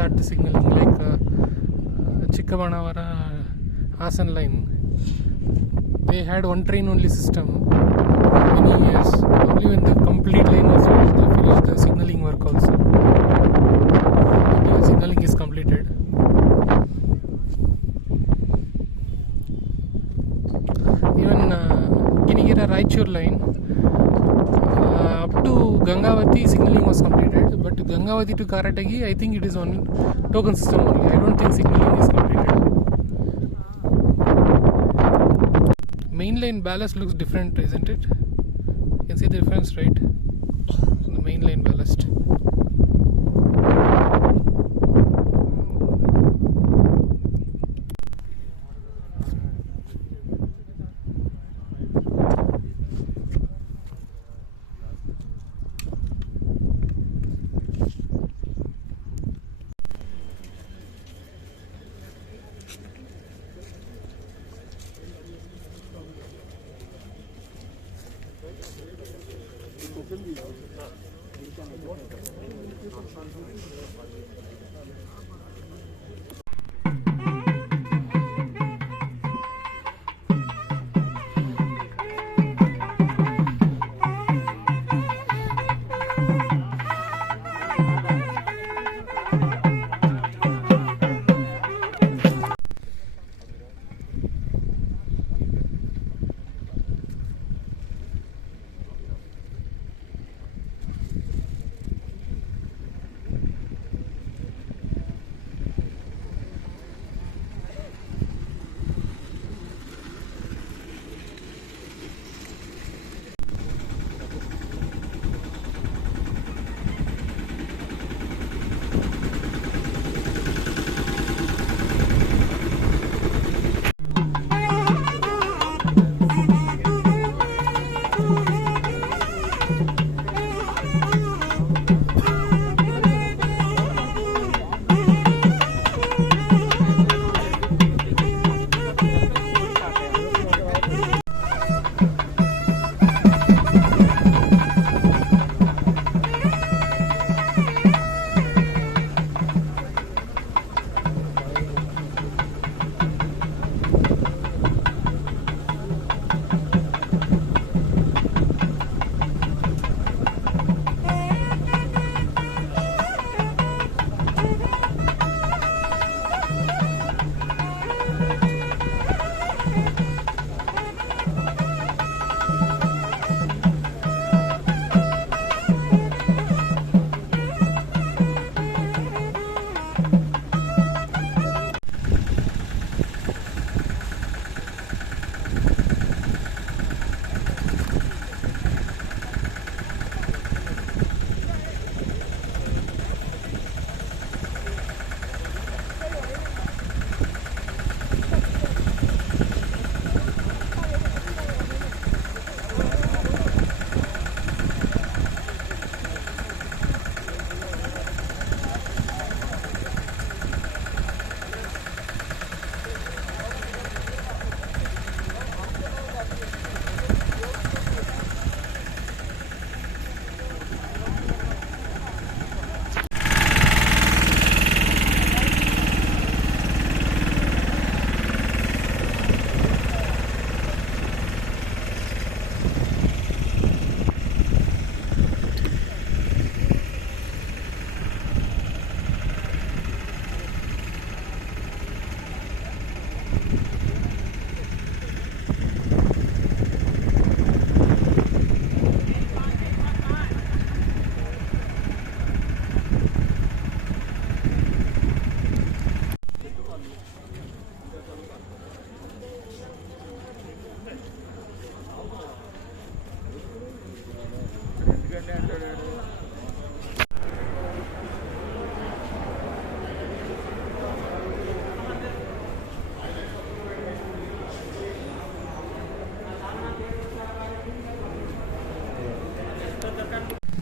start the signaling, like Chikkamanavara Hasan line. They had one train only system for many years. Only when the complete line was finished, they finished the signaling work also. The signaling is completed. Even Kinigira Raichur line, up to Gangavati signaling was completed, but Gangavati to Karatagi, I think it is on token system only. I don't think signaling is completed. Mainline ballast looks different, isn't it? You can see the difference, right? The mainline ballast.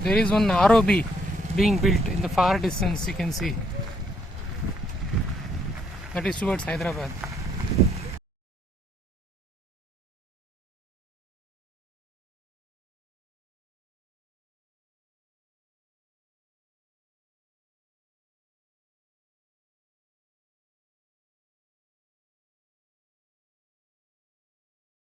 There is one ROB being built in the far distance, you can see. That is towards Hyderabad.